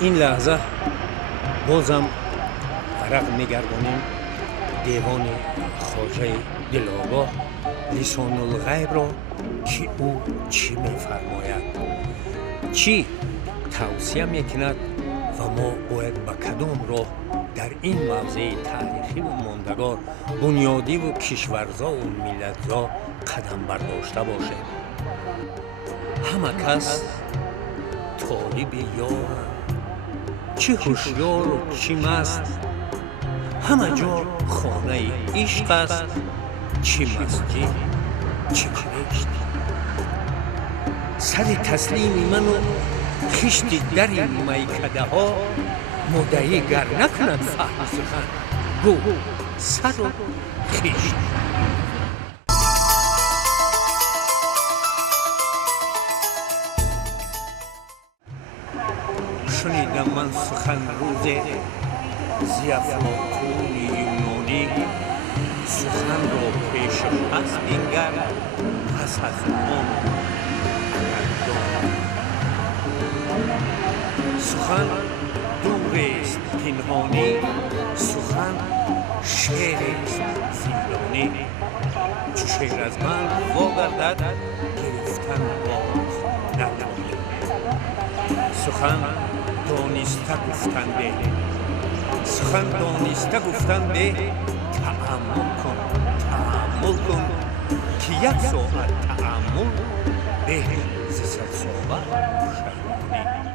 این لحظه بازم ورق میگردانیم دیوان خواجه دلاگاه لسان الغیب را که او چی میفرماید، چی توصیه میکند و ما باید به کدام راه در این موضع تاریخی و ماندگار بنیادی و کشورزا و ملتزا قدم برداشته باشیم. همه کس طالب یار، چی هوشیار و چی مست، همه جا خانه عشق است، چی مسجد چی کنشت. سر تسلیم من و خشت در میکده ها مدعی گر نکند فهم سخن، گو سر و خشت. شنیدم من سخن روز زی افلاطون یونانی، سخن را پیش پس بنگر پس از آن اندام. سخن دور است پنهانی، سخن شعر است زندانی. چو شعر از من واگردد گرفتن باز نتوانم. سخن دانسته گفتن به، سخن دانسته گفتن به، تأمل کن تأمل کن که یک ساعت تأمل به ز 100 ساعت شیطانی.